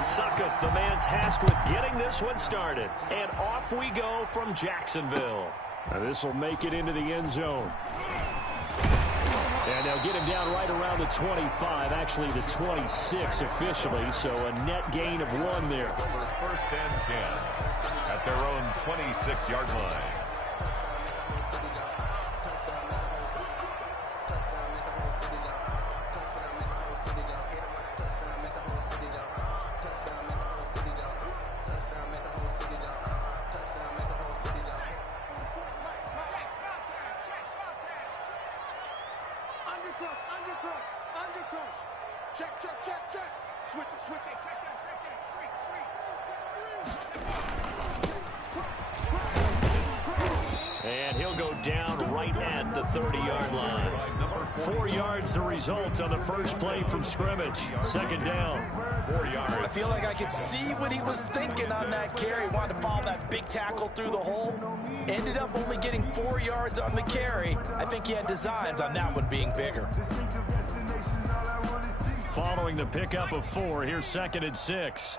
Succop, the man tasked with getting this one started. And off we go from Jacksonville. This will make it into the end zone. And they'll get him down right around the 25, actually the 26 officially, so a net gain of 1 there. First and 10 at their own 26-yard line. And he'll go down right at the 30-yard line. 4 yards the result on the first play from scrimmage. Second down. 4 yards. I feel like I could see what he was thinking on that carry. Wanted to follow that big tackle through the hole. Ended up only getting 4 yards on the carry. I think he had designs on that one being bigger. Following the pickup of 4, here's 2nd and 6.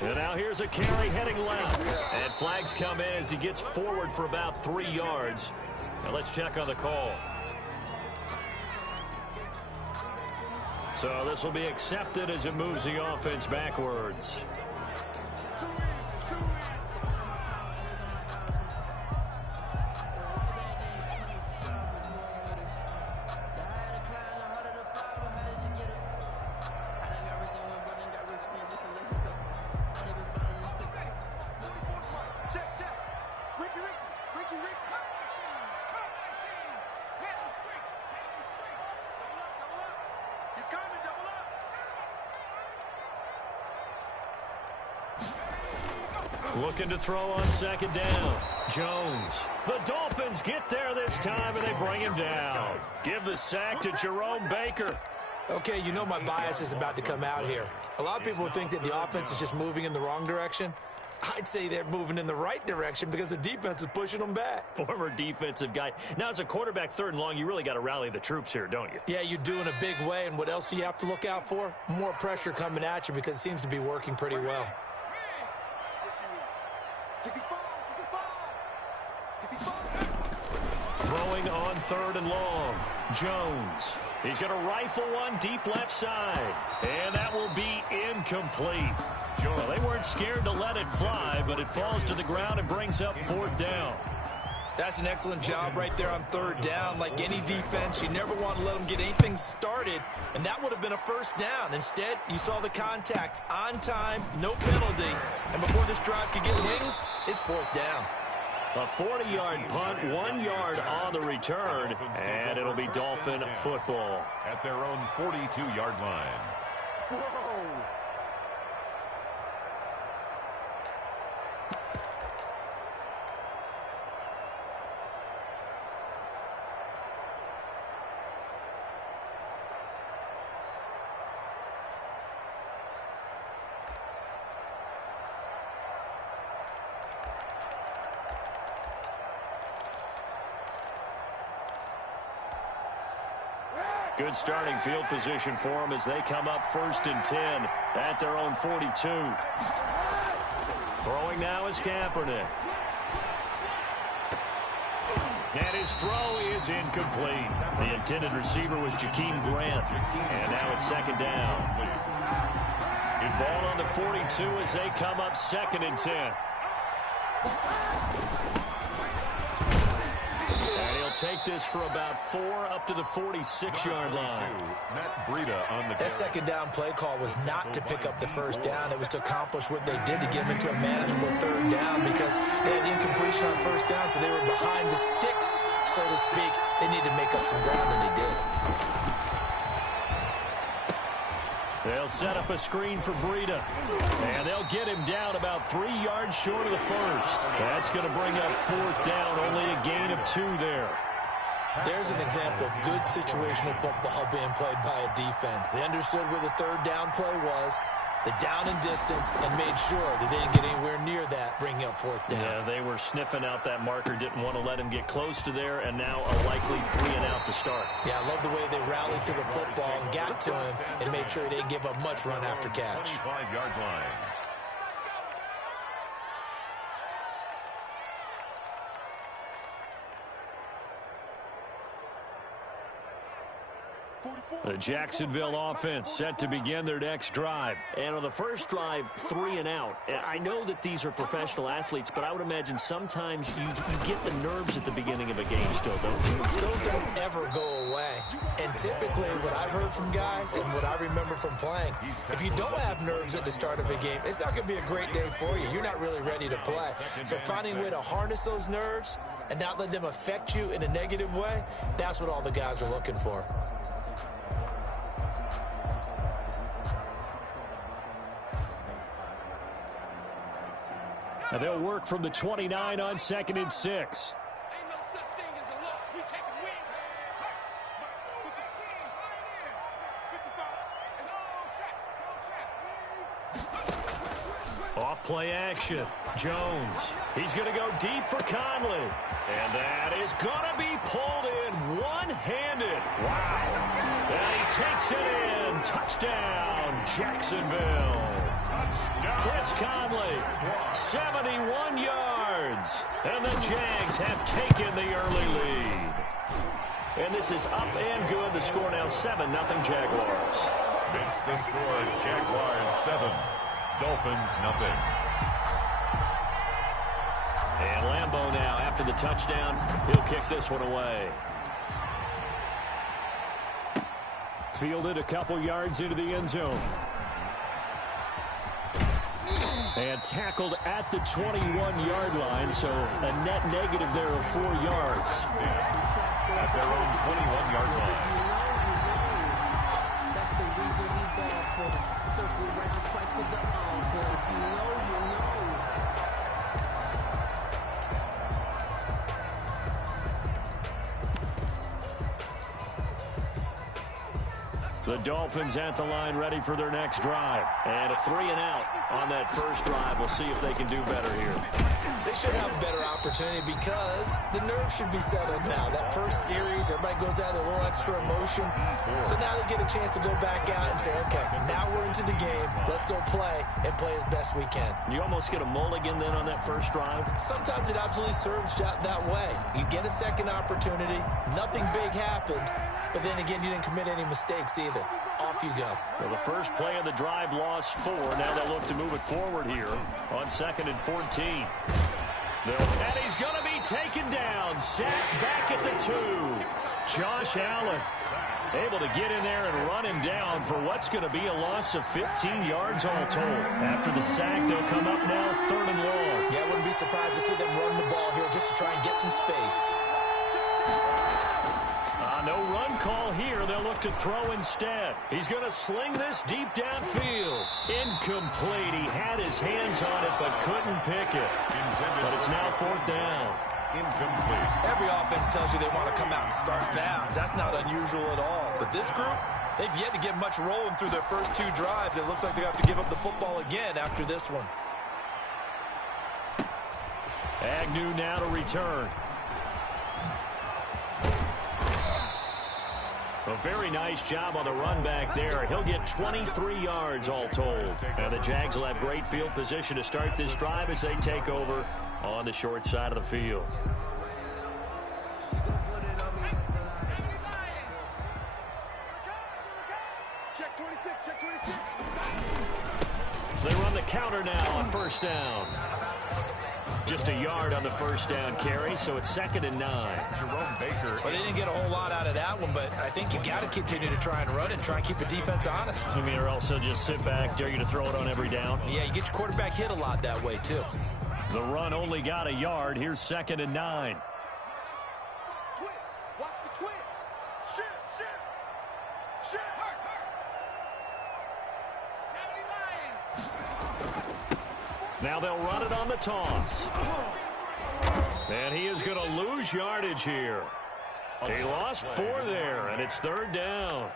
And now here's a carry heading left. And flags come in as he gets forward for about 3 yards. Now let's check on the call. So this will be accepted as it moves the offense backwards. Looking to throw on 2nd down. Jones. The Dolphins get there this time, and they bring him down. Give the sack to Jerome Baker. Okay, you know my bias is about to come out here. A lot of people would think that the offense is just moving in the wrong direction. I'd say they're moving in the right direction because the defense is pushing them back. Former defensive guy. Now, as a quarterback 3rd and long, you really got to rally the troops here, don't you? Yeah, you do in a big way, and what else do you have to look out for? More pressure coming at you because it seems to be working pretty well. Throwing on 3rd and long. Jones. He's going to rifle one deep left side. And that will be incomplete. Well, they weren't scared to let it fly, but it falls to the ground and brings up 4th down. That's an excellent job right there on 3rd down. Like any defense, you never want to let them get anything started, and that would have been a 1st down. Instead, you saw the contact on time, no penalty, and before this drive could get wings, it's 4th down. A 40-yard punt, 1 yard on the return, and it'll be Dolphin football. At their own 42-yard line. Whoa. Good starting field position for them as they come up 1st and 10 at their own 42. Throwing now is Kaepernick. And his throw is incomplete. The intended receiver was Jakeem Grant. And now it's 2nd down. Ball on the 42 as they come up 2nd and 10. Take this for about 4 up to the 46-yard line. Matt Breida on the That 2nd down play call was not to pick up the 1st down. It was to accomplish what they did to get them into a manageable 3rd down because they had incompletion on 1st down, so they were behind the sticks, so to speak. They needed to make up some ground, and they did. They'll set up a screen for Breida, and they'll get him down about 3 yards short of the 1st. That's going to bring up 4th down, only a gain of 2 there. There's an example of good situational football being played by a defense. They understood where the 3rd down play was, the down and distance and made sure that they didn't get anywhere near that, bringing up fourth down. Yeah, they were sniffing out that marker, didn't want to let him get close to there, and now a likely 3 and out to start. Yeah, I love the way they rallied to the football and got to him and made sure he didn't give up much run after catch. 25-yard line. The Jacksonville offense set to begin their next drive. And on the first drive, 3 and out. I know that these are professional athletes, but I would imagine sometimes you get the nerves at the beginning of a game still, don't you? Those don't ever go away. And typically what I've heard from guys and what I remember from playing, if you don't have nerves at the start of a game, it's not going to be a great day for you. You're not really ready to play. So finding a way to harness those nerves and not let them affect you in a negative way, that's what all the guys are looking for. And they'll work from the 29 on 2nd and 6. Off play action. Jones. He's going to go deep for Conley. And that is going to be pulled in one-handed. Wow. And he takes it in. Touchdown, Jacksonville. Chris Conley, 71 yards. And the Jags have taken the early lead. And this is up and good. The score now 7-0 Jaguars. Makes the score Jaguars 7, Dolphins nothing. And Lambeau now, after the touchdown, he'll kick this one away. Fielded a couple yards into the end zone. And tackled at the 21-yard line, so a net negative there of 4 yards. At their own 21-yard line. That's the reason we ball for. Circle round twice for the encore. If you know, you know. The Dolphins at the line, ready for their next drive. And a 3 and out on that first drive. We'll see if they can do better here. They should have a better opportunity because the nerves should be settled now. That first series, everybody goes out with a little extra emotion. So now they get a chance to go back out and say, okay, now we're into the game. Let's go play and play as best we can. You almost get a mulligan then on that first drive? Sometimes it absolutely serves that way. You get a second opportunity. Nothing big happened. But then again, you didn't commit any mistakes either. Off you go. Well, the first play of the drive lost 4. Now they'll look to move it forward here on 2nd and 14. And he's going to be taken down. Sacked back at the 2. Josh Allen able to get in there and run him down for what's going to be a loss of 15 yards all told. After the sack, they'll come up now 3rd and long. Yeah, I wouldn't be surprised to see them run the ball here just to try and get some space. No run call here. They'll look to throw instead. He's going to sling this deep downfield. Incomplete. He had his hands on it but couldn't pick it. But it's now 4th down. Incomplete. Every offense tells you they want to come out and start fast. That's not unusual at all. But this group, they've yet to get much rolling through their first 2 drives. It looks like they have to give up the football again after this one. Agnew now to return. A very nice job on the run back there. He'll get 23 yards all told. Now the Jags will have great field position to start this drive as they take over on the short side of the field. They run the counter now on 1st down. Just a yard on the 1st down carry, so it's 2nd and 9. Jerome Baker. Well, they didn't get a whole lot out of that one, but I think you got to continue to try and run and try and keep the defense honest. I mean, or also just sit back, dare you to throw it on every down. Yeah, you get your quarterback hit a lot that way, too. The run only got a yard. Here's 2nd and 9. Watch the twist. Shit. Now they'll run it on the toss. And he is going to lose yardage here. He lost 4 there, and it's 3rd down.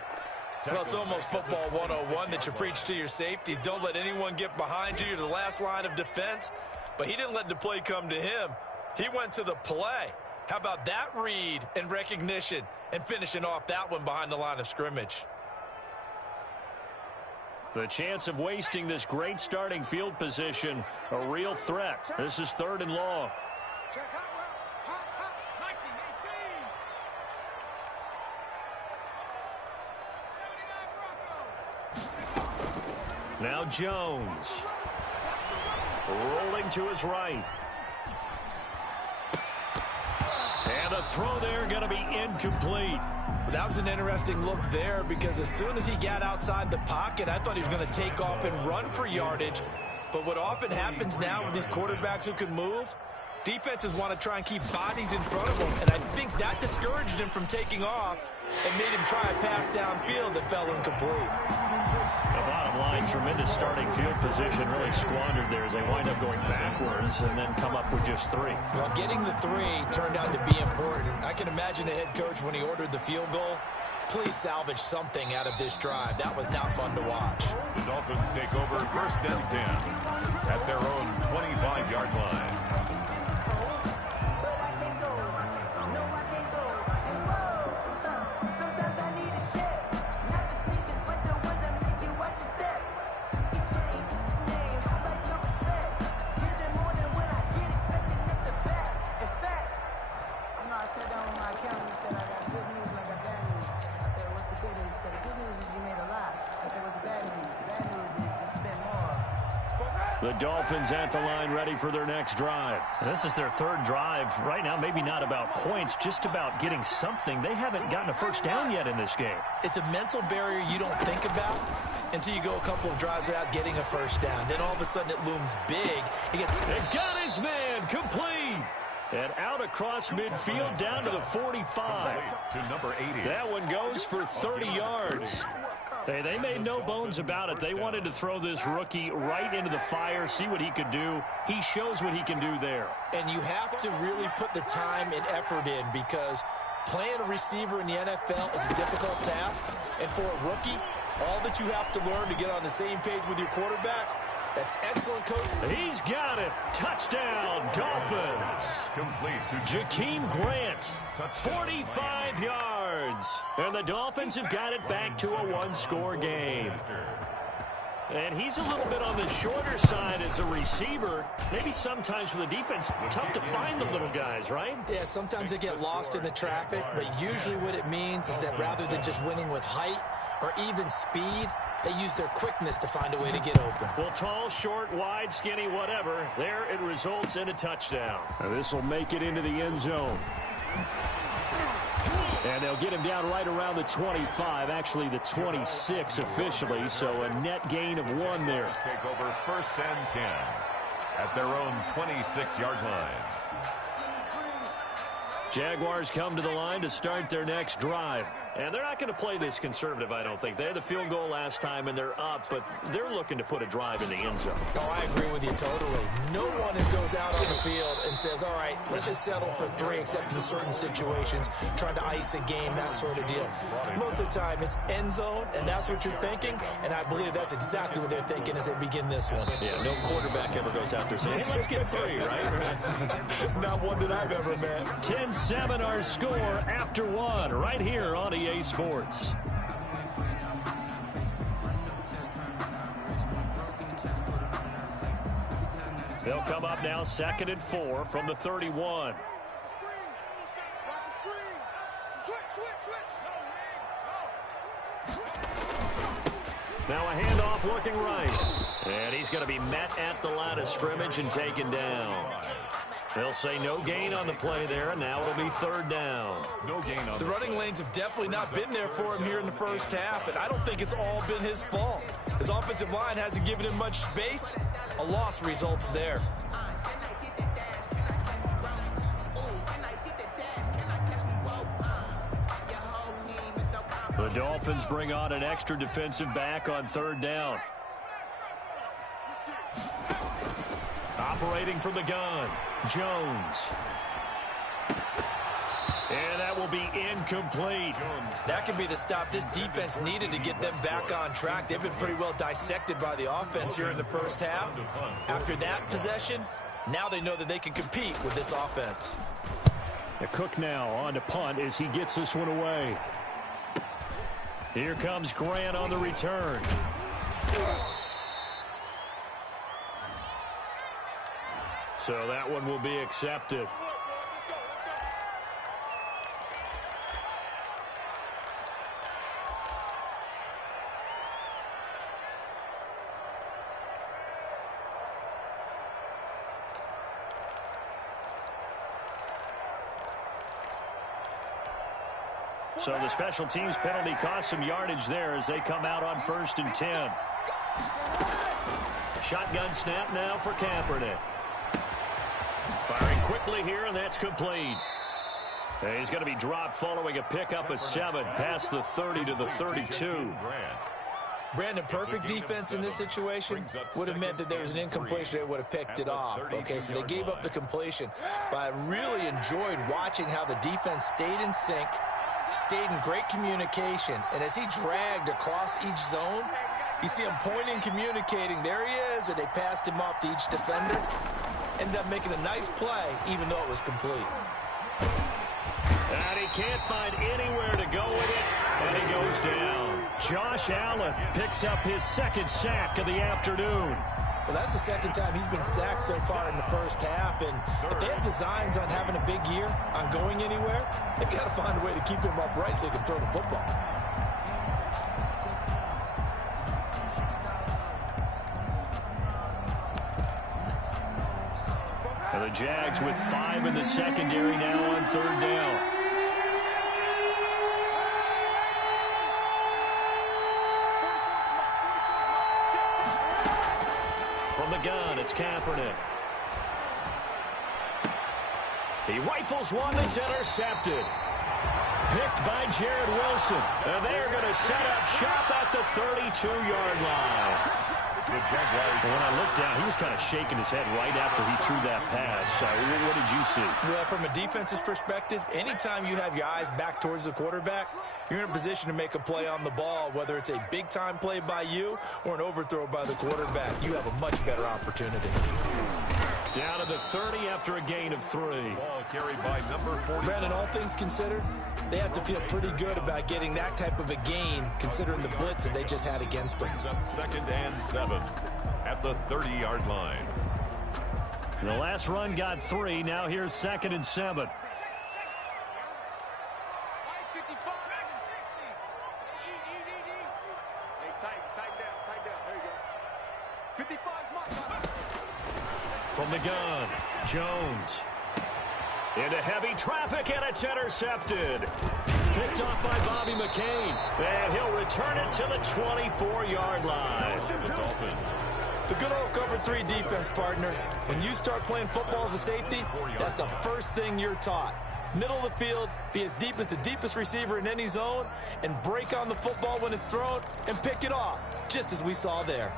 Well, it's almost football 101 that you preach to your safeties. Don't let anyone get behind you. You're the last line of defense. But he didn't let the play come to him. He went to the play. How about that read and recognition and finishing off that one behind the line of scrimmage? The chance of wasting this great starting field position, a real threat. This is 3rd and long. Check out route. Hot, hot. 19, 18. Now Jones. Rolling to his right. And the throw there going to be incomplete. That was an interesting look there because as soon as he got outside the pocket, I thought he was going to take off and run for yardage. But what often happens now with these quarterbacks who can move, defenses want to try and keep bodies in front of them. And I think that discouraged him from taking off and made him try a pass downfield that fell incomplete. The bottom line, tremendous starting field position, really squandered there as they wind up going backwards and then come up with just 3. Well, getting the 3 turned out to be important. I can imagine the head coach when he ordered the field goal. Please salvage something out of this drive. That was not fun to watch. The Dolphins take over 1st and 10 at their own 25-yard line. The Dolphins at the line ready for their next drive. This is their 3rd drive. Right now, maybe not about points, just about getting something. They haven't gotten a first down yet in this game. It's a mental barrier you don't think about until you go a couple of drives without getting a first down. Then all of a sudden it looms big. He got his man complete. And out across midfield down to the 45. To number 80. That one goes for 30 yards. They made no bones about it. They wanted to throw this rookie right into the fire, see what he could do. He shows what he can do there. And you have to really put the time and effort in because playing a receiver in the NFL is a difficult task. And for a rookie, all that you have to learn to get on the same page with your quarterback, that's excellent coaching. He's got it. Touchdown, Dolphins. Complete to Jakeem Grant, 45 yards. And the Dolphins have got it back to a 1-score game. And he's a little bit on the shorter side as a receiver. Maybe sometimes for the defense, tough to find the little guys, right? Yeah, sometimes they get lost in the traffic, but usually what it means is that rather than just winning with height or even speed, they use their quickness to find a way to get open. Well, tall, short, wide, skinny, whatever. There it results in a touchdown. This will make it into the end zone. And they'll get him down right around the 25, actually the 26 officially, so a net gain of 1 there. Take over 1st and 10 at their own 26-yard line. Jaguars come to the line to start their next drive. And they're not going to play this conservative, I don't think. They had the field goal last time, and they're up, but they're looking to put a drive in the end zone. Oh, I agree with you totally. No one goes out on the field and says, all right, let's just settle for 3, except in certain situations, trying to ice a game, that sort of deal. Most of the time, it's end zone, and that's what you're thinking, and I believe that's exactly what they're thinking as they begin this one. Yeah, no quarterback ever goes out there saying, hey, let's get 3, right? Not one that I've ever met. 10-7 our score after 1, right here on EA Sports. They'll come up now 2nd and 4 from the 31. Now a handoff looking right. And he's going to be met at the line of scrimmage and taken down. They'll say no gain on the play there, and now it'll be 3rd down. No gain on the running lanes have definitely not been there for him here in the first half, and I don't think it's all been his fault. His offensive line hasn't given him much space. A loss results there. The Dolphins bring on an extra defensive back on 3rd down. Operating from the gun, Jones. And that will be incomplete. That could be the stop this defense needed to get them back on track. They've been pretty well dissected by the offense here in the first half. After that possession, now they know that they can compete with this offense. The Cook now on to punt as he gets this one away. Here comes Grant on the return. So that one will be accepted. So the special teams penalty cost some yardage there as they come out on 1st and 10. Shotgun snap now for Kaepernick. Firing quickly here, and that's complete. And he's going to be dropped following a pickup of 7 past the 30 to the 32. Brandon, perfect defense in this situation would have meant that there was an incompletion. They would have picked it off. Okay, so they gave up the completion. But I really enjoyed watching how the defense stayed in sync, stayed in great communication, and as he dragged across each zone, you see him pointing, communicating. There he is, and they passed him off to each defender. Ended up making a nice play, even though it was complete. And he can't find anywhere to go with it, and he goes down. Josh Allen picks up his 2nd sack of the afternoon. Well, that's the 2nd time he's been sacked so far in the first half, and if they have designs on having a big year, on going anywhere, they've got to find a way to keep him upright so he can throw the football. And the Jags with 5 in the secondary now on 3rd down. From the gun, it's Kaepernick. He rifles one that's intercepted. Picked by Jared Wilson. And they're going to set up shop at the 32-yard line. The Jaguars. When I looked down, he was kind of shaking his head right after he threw that pass. What did you see? Well, from a defense's perspective, anytime you have your eyes back towards the quarterback, you're in a position to make a play on the ball, whether it's a big-time play by you or an overthrow by the quarterback. You have a much better opportunity. Down to the 30 after a gain of 3. Ball carried by number 40. Brandon, all things considered, they have to feel pretty good about getting that type of a gain, considering the blitz that they just had against them. Brings up 2nd and 7 at the 30-yard line. The last run got 3. Now here's 2nd and 7. 55 and 60. Hey, tighten down. There you go. 55's my time. From the gun, Jones. Into heavy traffic, and it's intercepted. Picked off by Bobby McCain. And he'll return it to the 24-yard line. The good old cover 3 defense, partner. When you start playing football as a safety, that's the first thing you're taught. Middle of the field, be as deep as the deepest receiver in any zone, and break on the football when it's thrown, and pick it off, just as we saw there.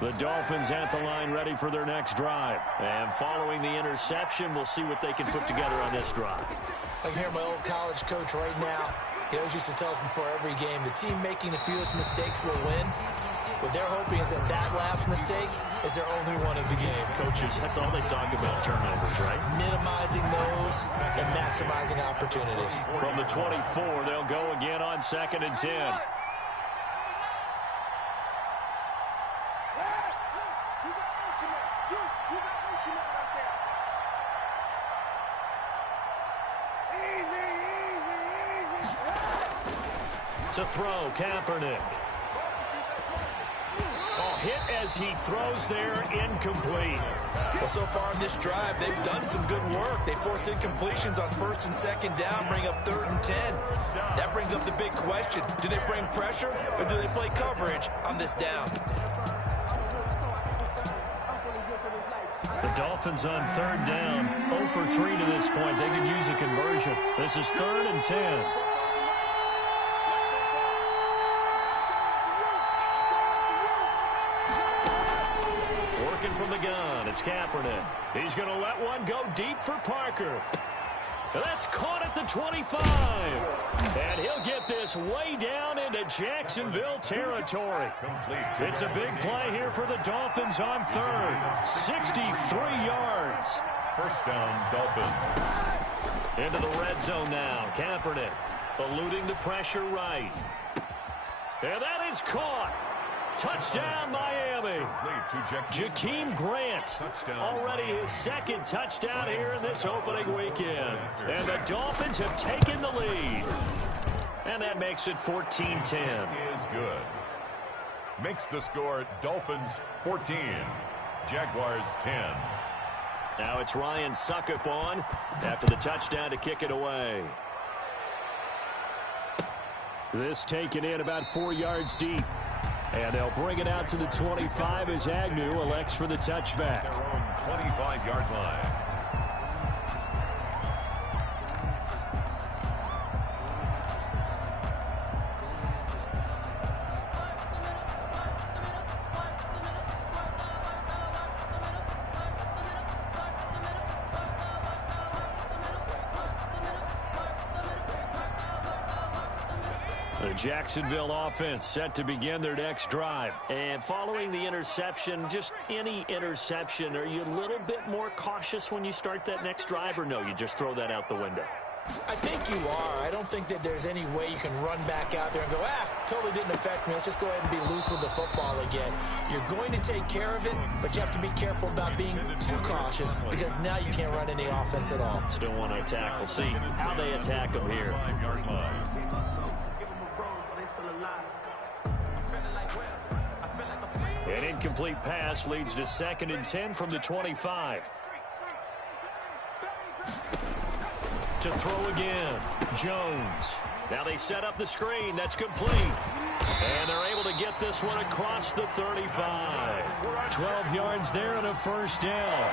The Dolphins at the line ready for their next drive. And following the interception, we'll see what they can put together on this drive. I can hear my old college coach right now. He always used to tell us before every game, the team making the fewest mistakes will win. What they're hoping is that that last mistake is their only one of the game. Coaches, that's all they talk about, turnovers, right? Minimizing those and maximizing opportunities. From the 24, they'll go again on 2nd and 10. To throw, Kaepernick. Oh, hit as he throws there, incomplete. Well, so far in this drive, they've done some good work. They force incompletions on 1st and 2nd down, bring up 3rd and 10. That brings up the big question. Do they bring pressure or do they play coverage on this down? The Dolphins on 3rd down, 0 for 3 to this point. They could use a conversion. This is 3rd and 10. From the gun, it's Kaepernick. He's going to let one go deep for Parker. That's caught at the 25. And he'll get this way down into Jacksonville territory. It's a big play here for the Dolphins on third. 63 yards. First down, Dolphins. Into the red zone now. Kaepernick eluding the pressure right. And that is caught. Touchdown, Miami. Jakeem Grant, already his second touchdown here in this opening weekend. And the Dolphins have taken the lead. And that makes it 14-10. Is good. Makes the score Dolphins 14, Jaguars 10. Now it's Ryan Succop on after the touchdown to kick it away. This taken in about 4 yards deep. And they'll bring it out to the 25 as Agnew elects for the touchback. Their own 25-yard line. The Jacksonville offense set to begin their next drive. And following the interception, just any interception, are you a little bit more cautious when you start that next drive, or no, you just throw that out the window? I think you are. I don't think that there's any way you can run back out there and go, totally didn't affect me. Let's just go ahead and be loose with the football again. You're going to take care of it, but you have to be careful about being too cautious because now you can't run any offense at all. Still want to attack. We'll see how they attack them here. 5-yard line. An incomplete pass leads to 2nd and 10 from the 25. To throw again, Jones. Now they set up the screen. That's complete. And they're able to get this one across the 35. 12 yards there and a first down.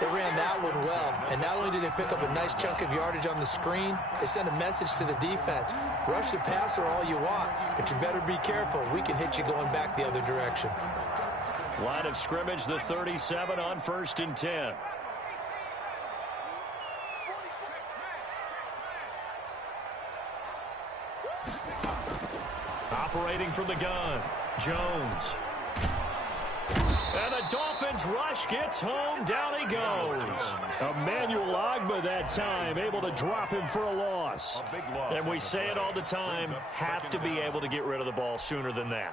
They ran that one well, and not only did they pick up a nice chunk of yardage on the screen, they sent a message to the defense. Rush the passer all you want, but you better be careful. We can hit you going back the other direction. Line of scrimmage, the 37 on 1st and 10. Operating from the gun, Jones. And the Dolphins rush gets home. Down he goes. Emmanuel Ogbah that time able to drop him for a loss. And we say it all the time, have to be able to get rid of the ball sooner than that.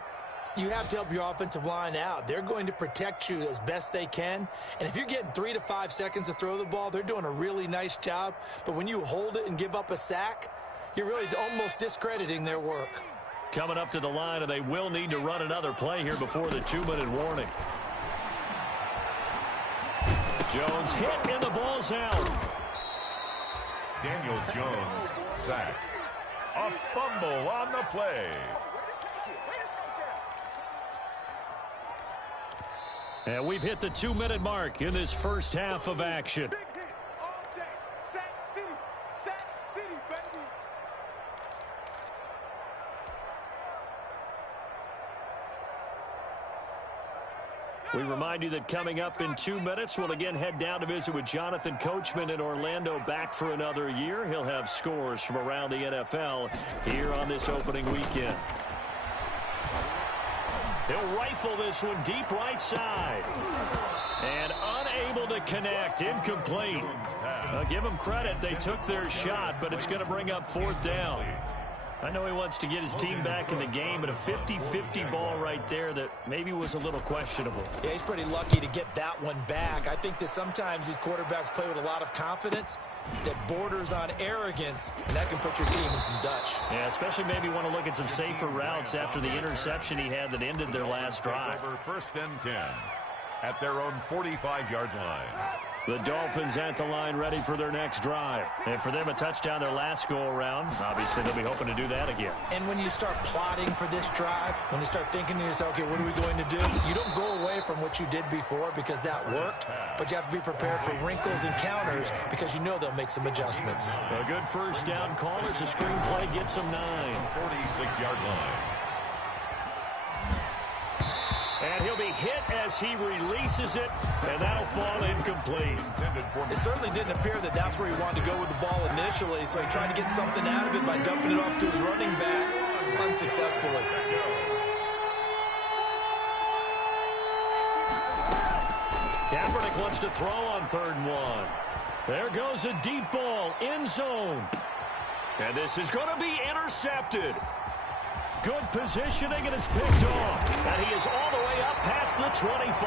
You have to help your offensive line out. They're going to protect you as best they can. And if you're getting 3 to 5 seconds to throw the ball, they're doing a really nice job. But when you hold it and give up a sack, you're really almost discrediting their work. Coming up to the line, and they will need to run another play here before the 2-minute warning. Jones hit, and the ball's out. Daniel Jones sacked. A fumble on the play. And we've hit the 2-minute mark in this first half of action. Big hits all day. Sack City, baby. We remind you that coming up in 2 minutes, we'll again head down to visit with Jonathan Coachman in Orlando, back for another year. He'll have scores from around the NFL here on this opening weekend. He'll rifle this one deep right side. And unable to connect, incomplete. Give them credit, they took their shot, but it's going to bring up 4th down. I know he wants to get his team back in the game, but a 50-50 ball right there that maybe was a little questionable. Yeah, he's pretty lucky to get that one back. I think that sometimes these quarterbacks play with a lot of confidence that borders on arrogance, and that can put your team in some Dutch. Yeah, especially maybe want to look at some safer routes after the interception he had that ended their last drive. Over 1st and 10 at their own 45-yard line. The Dolphins at the line ready for their next drive. And for them, a touchdown their last go-around. Obviously, they'll be hoping to do that again. And when you start plotting for this drive, when you start thinking to yourself, okay, what are we going to do? You don't go away from what you did before because that worked, but you have to be prepared for wrinkles and counters because you know they'll make some adjustments. A good first down call as the screenplay gets them 9. 46-yard line. And he'll be hit as he releases it, and that'll fall incomplete. It certainly didn't appear that that's where he wanted to go with the ball initially, so he tried to get something out of it by dumping it off to his running back unsuccessfully. Kaepernick wants to throw on 3rd and 1. There goes a deep ball, end zone. And this is going to be intercepted. Good positioning, and it's picked off. And he is all the way up past the 25.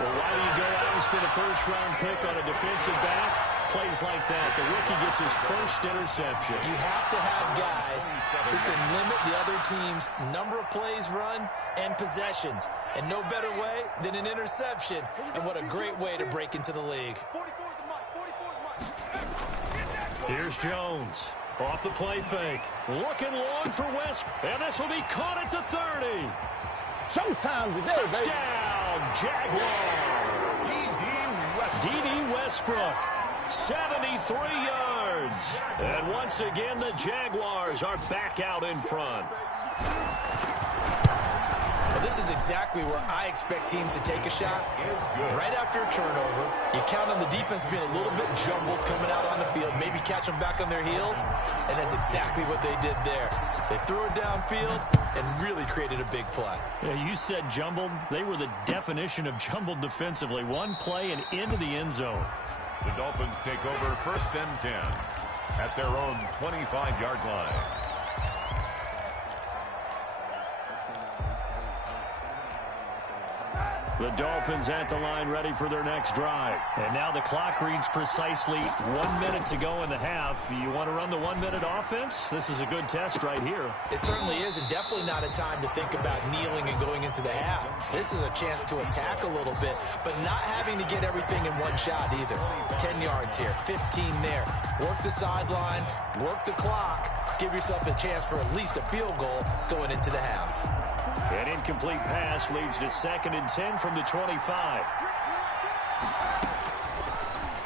Well, why do you go out and spend a first-round pick on a defensive back? Plays like that, the rookie gets his first interception. You have to have guys who can limit the other team's number of plays run and possessions. And no better way than an interception. And what a great way to break into the league. Here's Jones. Off the play fake. Looking long for West. And this will be caught at the 30. Showtime today, Touchdown, Jaguars. D.D. Westbrook, 73 yards. And once again, the Jaguars are back out in front. Well, this is exactly where I expect teams to take a shot. Right after a turnover, you count on the defense being a little bit jumbled coming out on the field, maybe catch them back on their heels, and that's exactly what they did there. They threw it downfield and really created a big play. Yeah, you said jumbled. They were the definition of jumbled defensively. One play and into the end zone. The Dolphins take over 1st and 10 at their own 25-yard line. The Dolphins at the line ready for their next drive. And now the clock reads precisely 1 minute to go in the half. You want to run the 1-minute offense? This is a good test right here. It certainly is, and definitely not a time to think about kneeling and going into the half. This is a chance to attack a little bit, but not having to get everything in one shot either. 10 yards here, 15 there. Work the sidelines, work the clock. Give yourself a chance for at least a field goal going into the half. An incomplete pass leads to 2nd and 10 from the 25.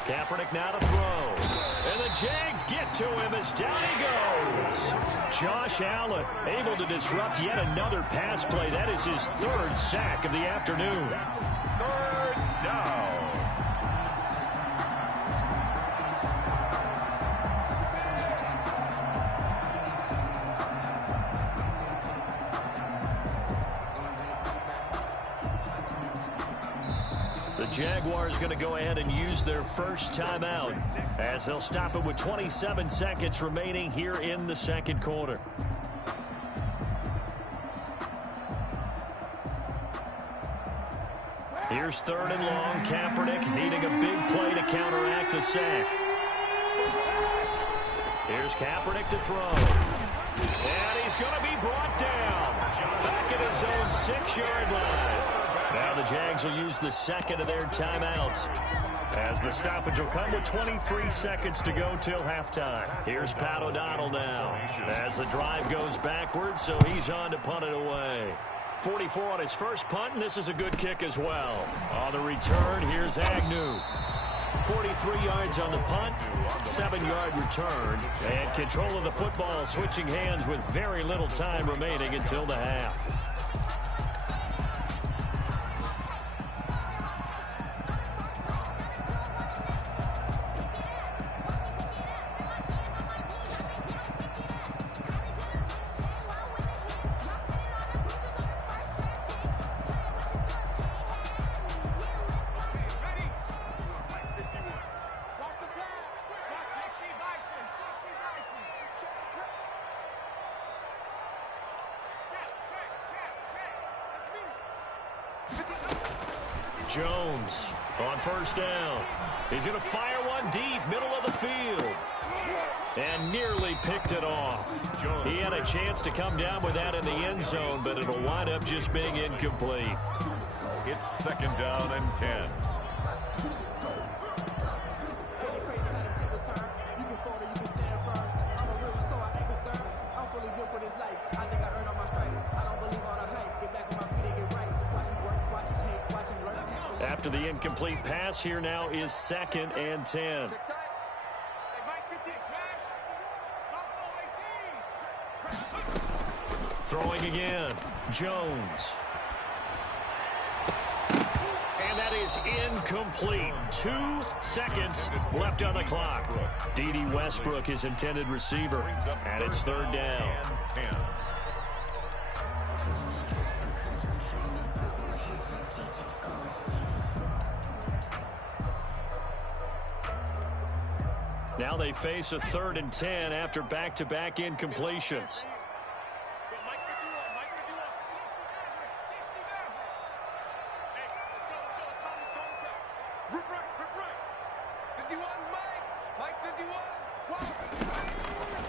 Kaepernick now to throw. And the Jags get to him as down he goes. Josh Allen able to disrupt yet another pass play. That is his 3rd sack of the afternoon. 3rd down. The Jaguars going to go ahead and use their first timeout as they'll stop it with 27 seconds remaining here in the 2nd quarter. Here's 3rd and long. Kaepernick needing a big play to counteract the sack. Here's Kaepernick to throw. And he's going to be brought down back at his own 6-yard line. Now the Jags will use the 2nd of their timeouts as the stoppage will come with 23 seconds to go till halftime. Here's Pat O'Donnell now as the drive goes backwards, so he's on to punt it away. 44 on his first punt, and this is a good kick as well. On the return, here's Agnew. 43 yards on the punt, 7-yard return, and control of the football switching hands with very little time remaining until the half. Jones on 1st down. He's going to fire one deep, middle of the field. And nearly picked it off. He had a chance to come down with that in the end zone, but it'll wind up just being incomplete. It's 2nd down and 10. After the incomplete pass, here now is 2nd and 10. Throwing again, Jones. And that is incomplete. 2 seconds left on the clock. D.D. Westbrook, his intended receiver. And it's third down. Now they face a 3rd and 10 after back-to-back incompletions.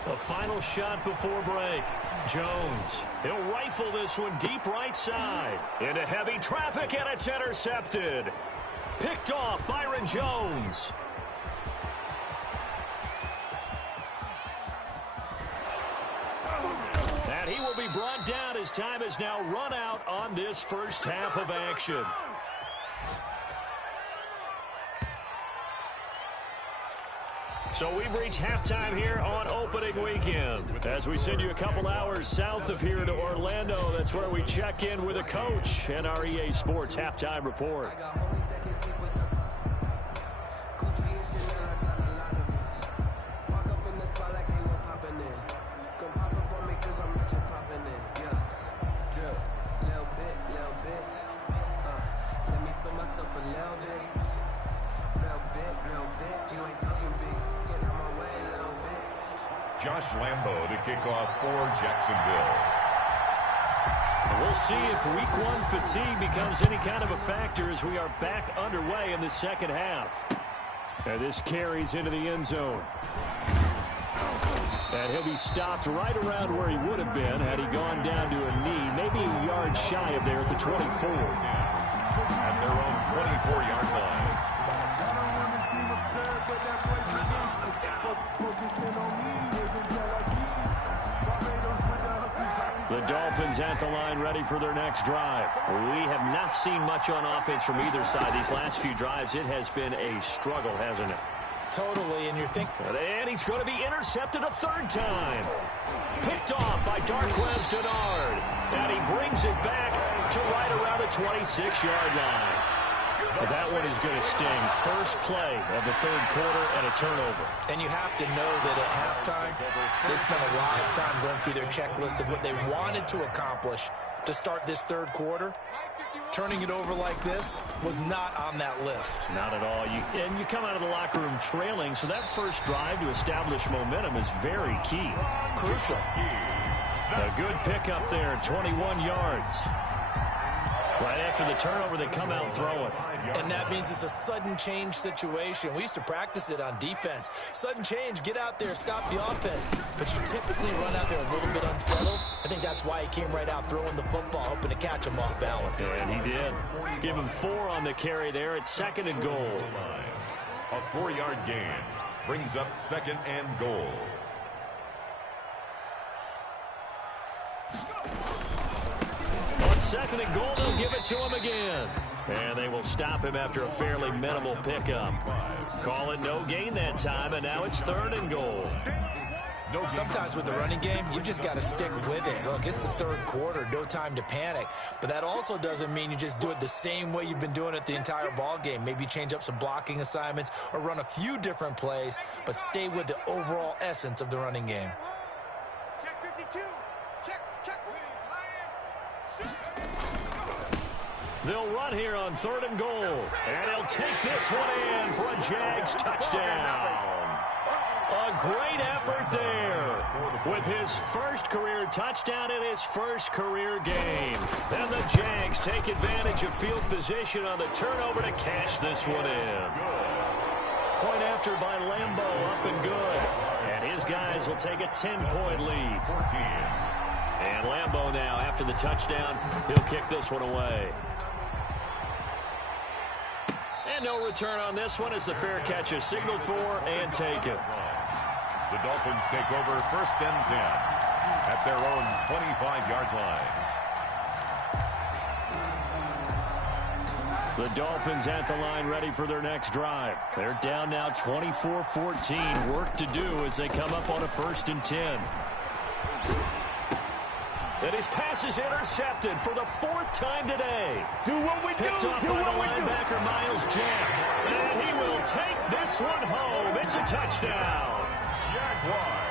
The final shot before break. Jones. He'll rifle this one deep right side. Into heavy traffic, and it's intercepted. Picked off Byron Jones. And he will be brought down as time has now run out on this first half of action. So we've reached halftime here on opening weekend. As we send you a couple hours south of here to Orlando, that's where we check in with a coach and our EA Sports halftime report. Josh Lambo to kick off for Jacksonville. We'll see if week 1 fatigue becomes any kind of a factor as we are back underway in the second half. And this carries into the end zone. And he'll be stopped right around where he would have been had he gone down to a knee, maybe a yard shy of there at the 24. At their own 24-yard line. The Dolphins at the line ready for their next drive. We have not seen much on offense from either side. These last few drives, it has been a struggle, hasn't it? Totally, and you're thinking... And he's going to be intercepted a 3rd time. Picked off by Darqueze Dennard. And he brings it back to right around the 26-yard line. But that one is going to sting. First play of the 3rd quarter and a turnover. And you have to know that at halftime, they spent a lot of time going through their checklist of what they wanted to accomplish to start this 3rd quarter. Turning it over like this was not on that list. Not at all. And you come out of the locker room trailing, so that first drive to establish momentum is very key. Crucial. A good pickup there, 21 yards. Right after the turnover, they come out throwing. And that means it's a sudden change situation. We used to practice it on defense. Sudden change, get out there, stop the offense. But you typically run out there a little bit unsettled. I think that's why he came right out throwing the football, hoping to catch him off balance. And he did. Give him 4 on the carry there at 2nd and goal. A 4-yard gain brings up 2nd and goal. On 2nd and goal, they'll give it to him again. And they will stop him after a fairly minimal pickup. Call it no gain that time, and now it's 3rd and goal. Sometimes with the running game, you just got to stick with it. Look, it's the 3rd quarter, no time to panic. But that also doesn't mean you just do it the same way you've been doing it the entire ball game. Maybe change up some blocking assignments or run a few different plays, but stay with the overall essence of the running game. Check 52. Check. They'll run here on 3rd and goal. And he'll take this one in for a Jags touchdown. A great effort there with his first career touchdown in his first career game. And the Jags take advantage of field position on the turnover to cash this one in. Point after by Lambo, up and good. And his guys will take a 10-point lead. And Lambo now, after the touchdown, he'll kick this one away. And no return on this one as the fair catch is signaled for and taken. The Dolphins take over 1st and 10 at their own 25-yard line. The Dolphins at the line ready for their next drive. They're down now 24-14. Work to do as they come up on a 1st and 10. And his pass is intercepted for the 4th time today. Do what we Picked do. up Do by the what we do. linebacker, Miles Jack. And he will take this one home. It's a touchdown. Jaguars.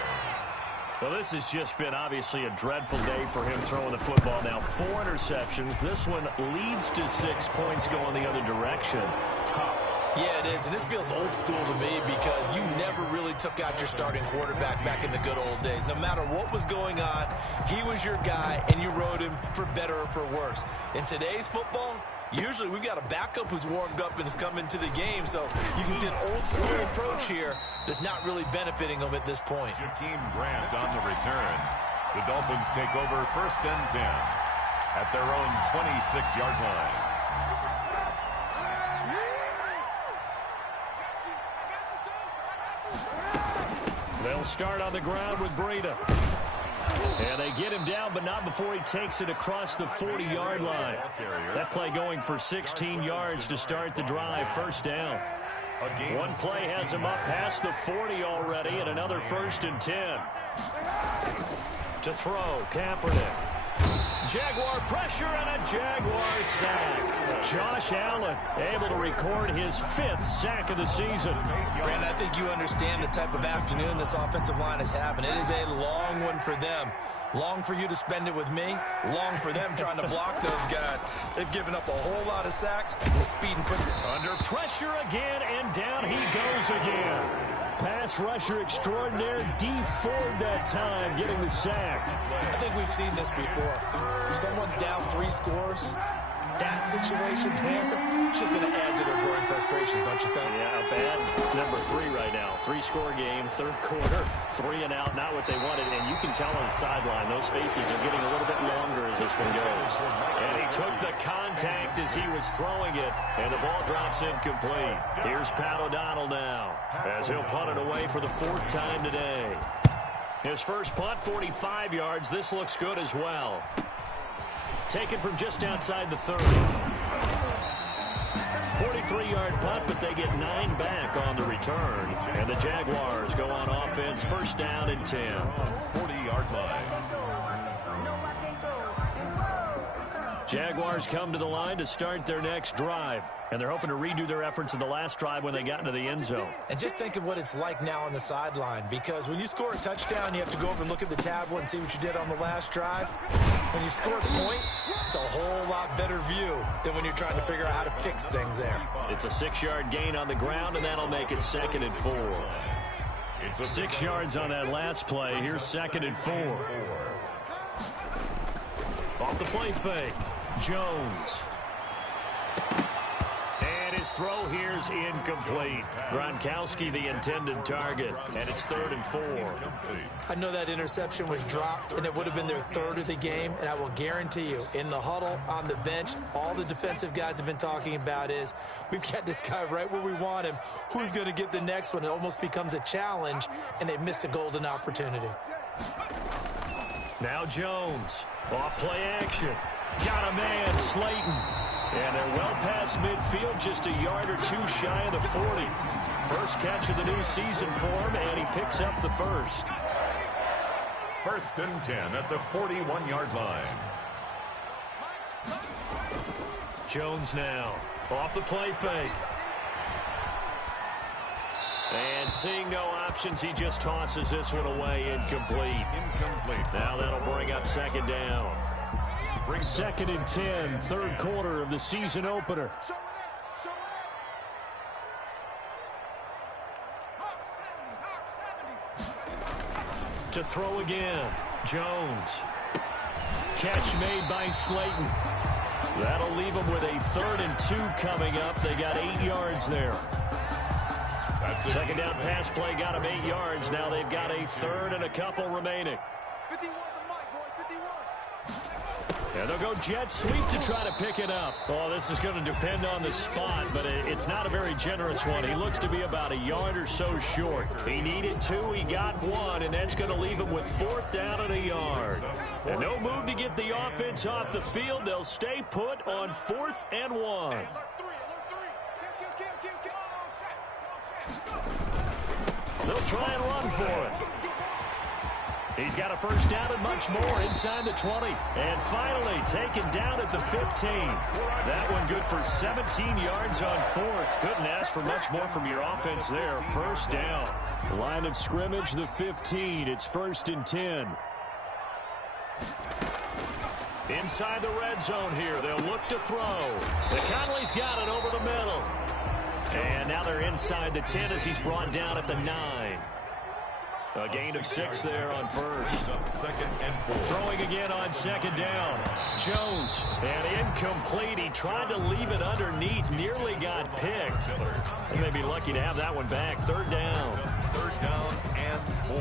Well, this has just been obviously a dreadful day for him throwing the football. Now 4 interceptions. This one leads to 6 points going the other direction. Tough. Yeah, it is, and this feels old school to me because you never really took out your starting quarterback back in the good old days. No matter what was going on, he was your guy, and you rode him for better or for worse. In today's football, usually we've got a backup who's warmed up and has come into the game, so you can see an old school approach here that's not really benefiting them at this point. Jakeem Grant on the return. The Dolphins take over 1st and 10 at their own 26-yard line. They'll start on the ground with Breida. And they get him down, but not before he takes it across the 40-yard line. That play going for 16 yards to start the drive. 1st down. One play has him up past the 40 already, and another 1st and 10. To throw, Kaepernick. Jaguar pressure and a Jaguar sack. Josh Allen able to record his 5th sack of the season. Brandon, I think you understand the type of afternoon this offensive line is having. It is a long one for them. Long for you to spend it with me. Long for them trying to block those guys. They've given up a whole lot of sacks and the speed and quick. Under pressure again, and down he goes again. Pass rusher extraordinaire, D Ford that time getting the sack. I think we've seen this before. If someone's down 3 scores, that situation there, it's just going to add to their growing frustrations, don't you think? Yeah, a bad number 3 right now. 3-score game, 3rd quarter, 3 and out, not what they wanted. And you can tell on the sideline, those faces are getting a little bit longer as this one goes. And he took the contact as he was throwing it, and the ball drops incomplete. Here's Pat O'Donnell now, as he'll punt it away for the 4th time today. His first punt, 45 yards. This looks good as well. Taken from just outside the 30. 43-yard punt, but they get 9 back on the return. And the Jaguars go on offense, 1st down and 10. 40-yard line. Jaguars come to the line to start their next drive. And they're hoping to redo their efforts in the last drive when they got into the end zone. And just think of what it's like now on the sideline, because when you score a touchdown, you have to go over and look at the tablet and see what you did on the last drive. When you score points, it's a whole lot better view than when you're trying to figure out how to fix things there. It's a 6-yard gain on the ground, and that'll make it 2nd and 4. 6 yards on that last play. Here's 2nd and 4. Off the play fake. Jones. And his throw here's incomplete. Gronkowski the intended target, and it's 3rd and 4. I know that interception was dropped, and it would have been their 3rd of the game, and I will guarantee you, in the huddle, on the bench, all the defensive guys have been talking about is, we've got this guy right where we want him. Who's going to get the next one? It almost becomes a challenge, and they missed a golden opportunity. Now Jones, off play action. Got a man, Slayton. And they're well past midfield, just a yard or 2 shy of the 40. First catch of the new season for him, and he picks up the 1st. 1st and 10 at the 41-yard line. Jones now, off the play fake. And seeing no options, he just tosses this one away, incomplete. Now that'll bring up 2nd down. 2nd and 10, 3rd quarter of the season opener. To throw again, Jones. Catch made by Slayton. That'll leave them with a 3rd and 2 coming up. They got 8 yards there. 2nd down pass play got them 8 yards. Now they've got a 3rd and a couple remaining. 51 to Mike, boys, 51. And they'll go jet sweep to try to pick it up. Oh, this is going to depend on the spot, but it's not a very generous one. He looks to be about a yard or so short. He needed 2, he got 1, and that's going to leave him with 4th down and a yard. And no move to get the offense off the field. They'll stay put on 4th and 1. Alert 3, alert 3. Kill. They'll try and run for it. He's got a first down and much more inside the 20. And finally taken down at the 15. That one good for 17 yards on fourth. Couldn't ask for much more from your offense there. First down. Line of scrimmage, the 15. It's 1st and 10. Inside the red zone here. They'll look to throw. Conley's got it over the middle. And now they're inside the 10 as he's brought down at the 9. A gain of 6 there on first. 2nd and 4. Throwing again on 2nd down. Jones, and incomplete. He tried to leave it underneath. Nearly got picked. They may be lucky to have that one back. 3rd down. 3rd down and 4.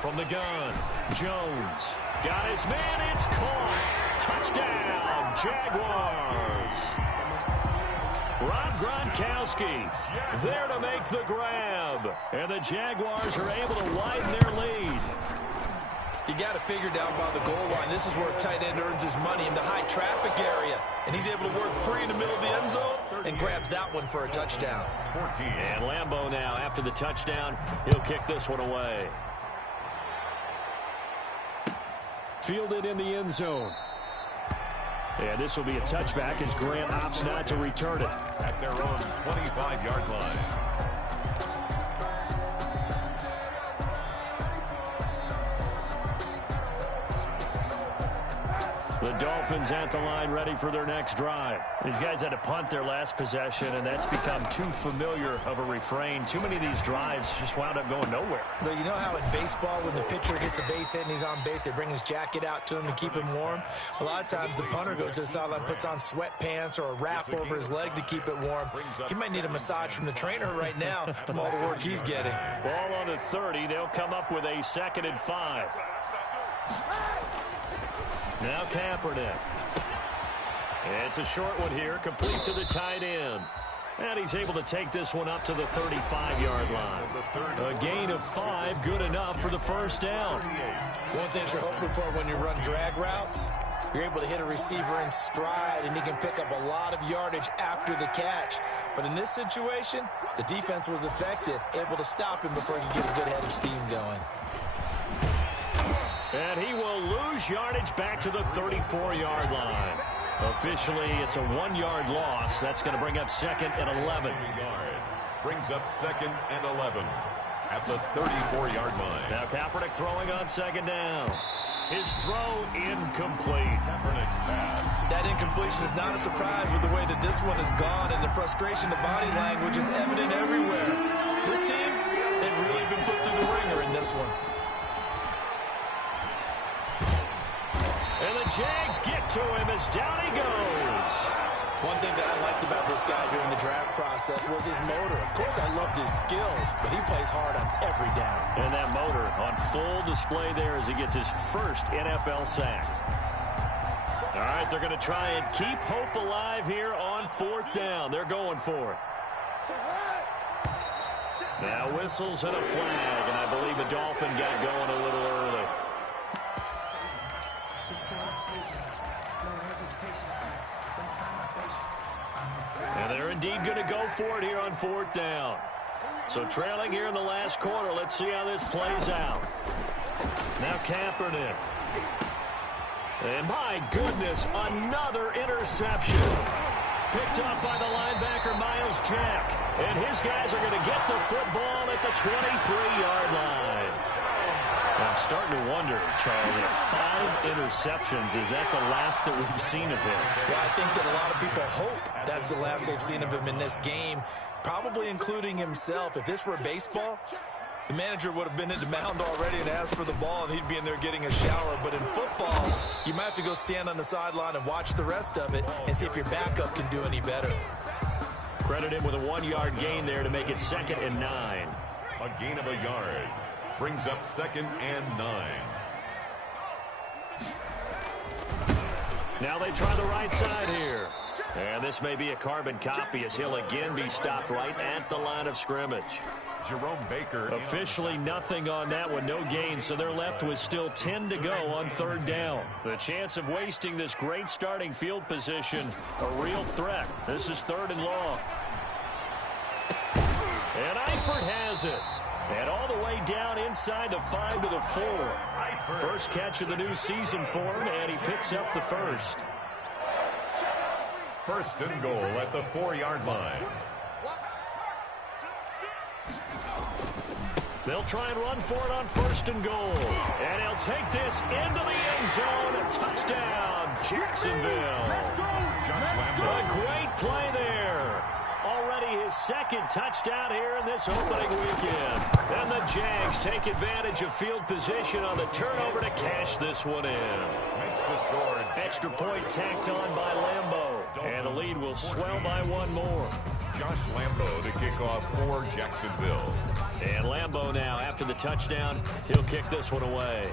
From the gun, Jones got his man. It's caught. Touchdown, Jaguars. Rob Gronkowski there to make the grab. And the Jaguars are able to widen their lead. You got to figure down by the goal line. This is where a tight end earns his money, in the high traffic area. And he's able to work free in the middle of the end zone and grabs that one for a touchdown. 14. And Lambeau now, after the touchdown, he'll kick this one away. Fielded in the end zone. And this will be a touchback as Grant opts not to return it. At their own 25-yard line. The Dolphins at the line, ready for their next drive. These guys had to punt their last possession, and that's become too familiar of a refrain. Too many of these drives just wound up going nowhere. But you know how in baseball, when the pitcher gets a base hit and he's on base, they bring his jacket out to him to keep him warm? A lot of times the punter goes to the sideline, puts on sweatpants or a wrap over his leg to keep it warm. He might need a massage from the trainer right now from all the work he's getting. Ball on the 30. They'll come up with a 2nd and 5. Now Kaepernick. It's a short one here, complete to the tight end. And he's able to take this one up to the 35-yard line. A gain of 5, good enough for the first down. One thing you're hoping for when you run drag routes, you're able to hit a receiver in stride, and he can pick up a lot of yardage after the catch. But in this situation, the defense was effective, able to stop him before he could get a good head of steam going. And he will lose yardage back to the 34-yard line. Officially, it's a 1-yard loss. That's going to bring up 2nd and 11. Brings up 2nd and 11 at the 34-yard line. Now Kaepernick throwing on 2nd down. His throw incomplete. Kaepernick's pass. That incompletion is not a surprise with the way that this one has gone, and the frustration, the body language is evident everywhere. This team, they've really been put through the ringer in this one. And the Jags get to him as down he goes. One thing that I liked about this guy during the draft process was his motor. Of course, I loved his skills, but he plays hard on every down. And that motor on full display there as he gets his first NFL sack. All right, they're going to try and keep hope alive here on 4th down. They're going for it. Now whistles and a flag, and I believe the Dolphin got going a little early. And they're indeed going to go for it here on 4th down. So trailing here in the last quarter. Let's see how this plays out. Now Kaepernick. And my goodness, another interception. Picked up by the linebacker, Miles Jack. And his guys are going to get the football at the 23-yard line. I'm starting to wonder, Charlie, 5 interceptions, is that the last that we've seen of him? Well, I think that a lot of people hope that's the last they've seen of him in this game, probably including himself. If this were baseball, the manager would have been at the mound already and asked for the ball, and he'd be in there getting a shower. But in football, you might have to go stand on the sideline and watch the rest of it and see if your backup can do any better. Credit him with a 1-yard gain there to make it 2nd and 9. A gain of a yard. Brings up 2nd and 9. Now they try the right side here. And this may be a carbon copy as he'll again be stopped right at the line of scrimmage. Jerome Baker. Officially nothing on that one, no gain, so they're left with still 10 to go on third down. The chance of wasting this great starting field position, a real threat. This is 3rd and long. And Eifert has it. And all the way down inside the 5 to the 4. First catch of the new season for him, and he picks up the first. 1st and goal at the 4-yard line. They'll try and run for it on 1st and goal. And he'll take this into the end zone. Touchdown, Jacksonville. A great play there. Already his 2nd touchdown here in this opening weekend. And the Jags take advantage of field position on the turnover to cash this one in. Makes the score. Extra point tacked on by Lambeau. And the lead will swell by 1 more. Josh Lambeau to kick off for Jacksonville. And Lambeau now, after the touchdown, he'll kick this one away.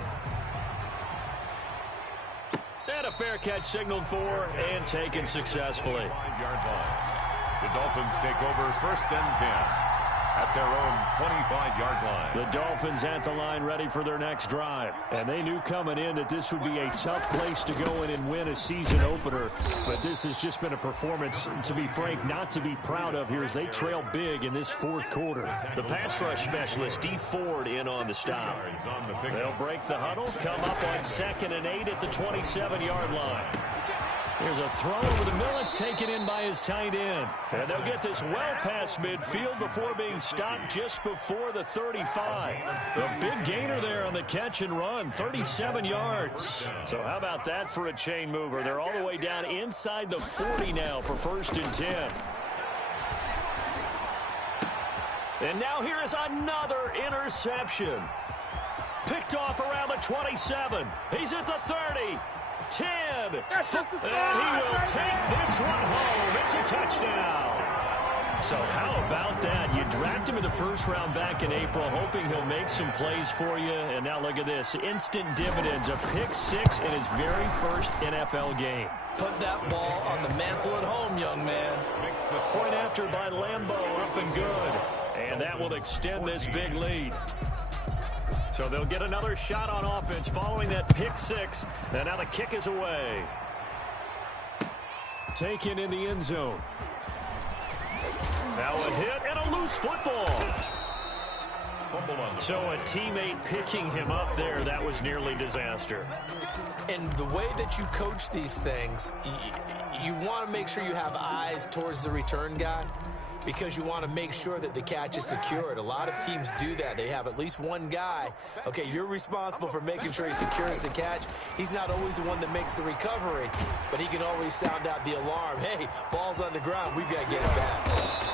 And a fair catch signaled for and taken successfully. 5-yard line. The Dolphins take over 1st and 10 at their own 25-yard line. The Dolphins at the line ready for their next drive. And they knew coming in that this would be a tough place to go in and win a season opener. But this has just been a performance, to be frank, not to be proud of here as they trail big in this 4th quarter. The pass rush specialist, D. Ford, in on the stop. They'll break the huddle, come up on 2nd and 8 at the 27-yard line. Here's a throw over the middle. It's taken in by his tight end. And they'll get this well past midfield before being stopped just before the 35. A big gainer there on the catch and run, 37 yards. So how about that for a chain mover? They're all the way down inside the 40 now for 1st and 10. And now here is another interception. Picked off around the 27. He's at the 30. 10, and he will take this one home. It's a touchdown. So how about that? You draft him in the 1st round back in April, hoping he'll make some plays for you. And now look at this. Instant dividends, a pick 6 in his very 1st NFL game. Put that ball on the mantle at home, young man. Point after by Lambeau, up and good. And that will extend this big lead. So they'll get another shot on offense following that pick 6. And now the kick is away. Taken in the end zone. Now a hit and a loose football. So a teammate picking him up there, that was nearly disaster. And the way that you coach these things, you want to make sure you have eyes towards the return guy, because you want to make sure that the catch is secured. A lot of teams do that. They have at least one guy. Okay, you're responsible for making sure he secures the catch. He's not always the one that makes the recovery, but he can always sound out the alarm. Hey, ball's on the ground. We've got to get it back.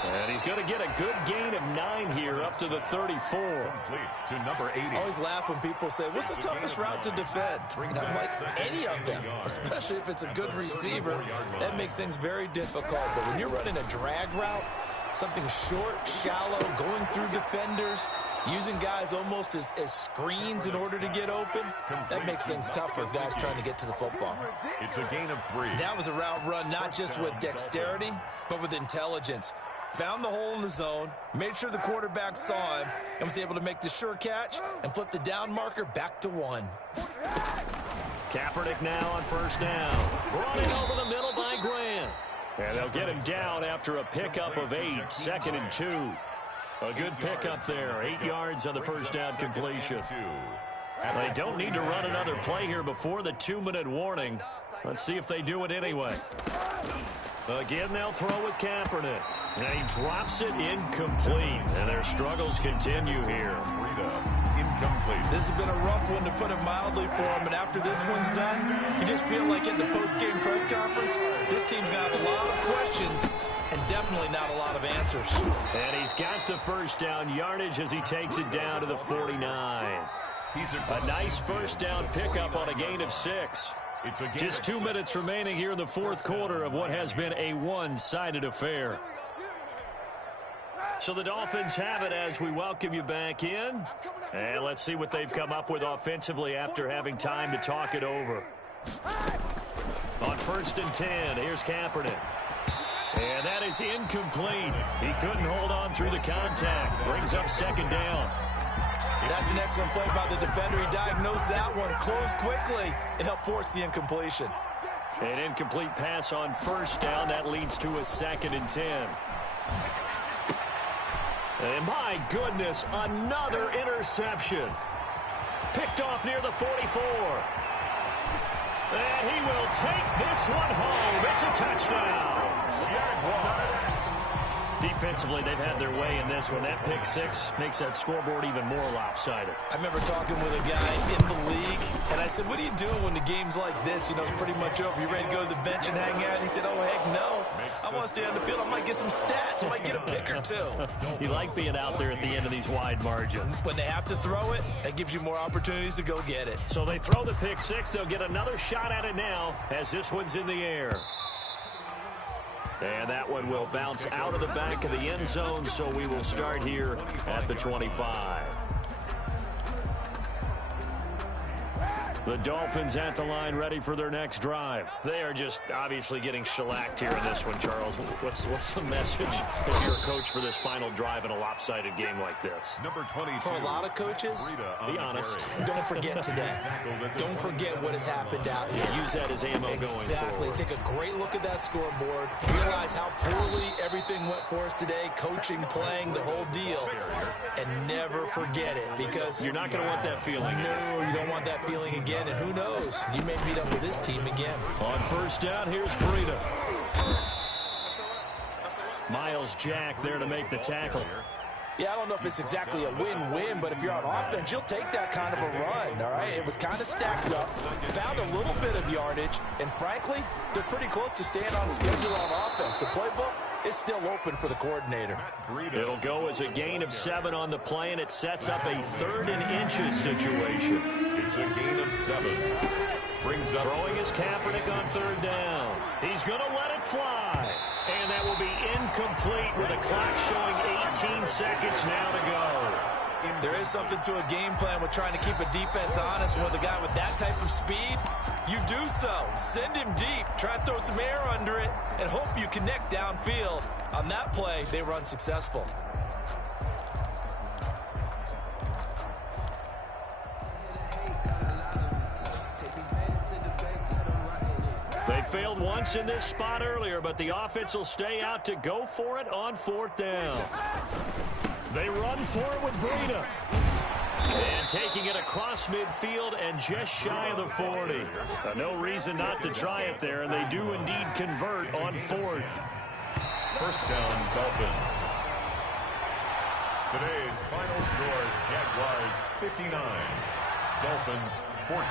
And he's going to get a good gain of 9 here up to the 34. Complete to number 80. I always laugh when people say, what's the toughest route to defend? And I'm like, any of them, especially if it's a good receiver. That makes things very difficult. But when you're running a drag route, something short, shallow, going through defenders, using guys almost as screens in order to get open, that makes things tough for guys trying to get to the football. It's a gain of 3. That was a route run not just with dexterity, but with intelligence. Found the hole in the zone, made sure the quarterback saw him, and was able to make the sure catch and flip the down marker back to 1. Kaepernick now on 1st down. Brought in over the middle by Grant. And they'll get him down after a pickup of 8, 2nd and 2. A good pickup there, 8 yards on the 1st down completion. They don't need to run another play here before the 2-minute warning. Let's see if they do it anyway. Again, they'll throw with Kaepernick. And he drops it incomplete. And their struggles continue here. Incomplete. This has been a rough one, to put it mildly, for him. And after this one's done, you just feel like in the post-game press conference, this team's going to have a lot of questions and definitely not a lot of answers. And he's got the 1st down yardage as he takes it down to the 49. A nice 1st down pickup on a gain of 6. Just 2 minutes remaining here in the 4th quarter of what has been a one-sided affair. So the Dolphins have it as we welcome you back in. And let's see what they've come up with offensively after having time to talk it over. On 1st and 10, here's Kaepernick. And that is incomplete. He couldn't hold on through the contact. Brings up second down. That's an excellent play by the defender. He diagnosed that one, closed quickly, and helped force the incompletion. An incomplete pass on first down. That leads to a 2nd and 10. And my goodness, another interception. Picked off near the 44. And he will take this one home. It's a touchdown. Defensively, they've had their way in this one. That pick six makes that scoreboard even more lopsided. I remember talking with a guy in the league, and I said, what do you do when the game's like this? You know, it's pretty much over. You ready to go to the bench and hang out? And he said, oh, heck no. I want to stay on the field. I might get some stats. I might get a pick or two. You like being out there at the end of these wide margins. When they have to throw it, that gives you more opportunities to go get it. So they throw the pick six. They'll get another shot at it now as this one's in the air. And that one will bounce out of the back of the end zone, so we will start here at the 25. The Dolphins at the line, ready for their next drive. They are just obviously getting shellacked here in this one, Charles. What's the message if you're a coach for this final drive in a lopsided game like this? Number 22. For a lot of coaches, be honest. Don't forget today. Don't forget what has happened out here. Use that as ammo going Exactly. forward. Take a great look at that scoreboard. Realize how poorly everything went for us today. Coaching, playing, the whole deal. And never forget it, because You're not going to want that feeling. no, you don't want that feeling again. And who knows? You may meet up with this team again. On first down, here's Breida. Miles Jack there to make the tackle. Yeah, I don't know if it's exactly a win-win, but if you're on offense, you'll take that kind of a run, all right? It was kind of stacked up, found a little bit of yardage, and frankly, they're pretty close to staying on schedule on offense. The playbook is still open for the coordinator. It'll go as a gain of 7 on the play, and it sets up a 3rd and inches situation. It's a gain of 7. Brings up. Throwing his Kaepernick on 3rd down. He's going to let it fly. And that will be incomplete with a clock showing 18 seconds now to go. There is something to a game plan with trying to keep a defense honest. With a guy with that type of speed, you do so. Send him deep. Try and throw some air under it and hope you connect downfield. On that play, they were unsuccessful. They failed once in this spot earlier, but the offense will stay out to go for it on 4th down. They run for it with Breida. And taking it across midfield and just shy of the 40. No reason not to try it there, and they do indeed convert on 4th. First down, Dolphins. Today's final score, Jaguars 59, Dolphins 14.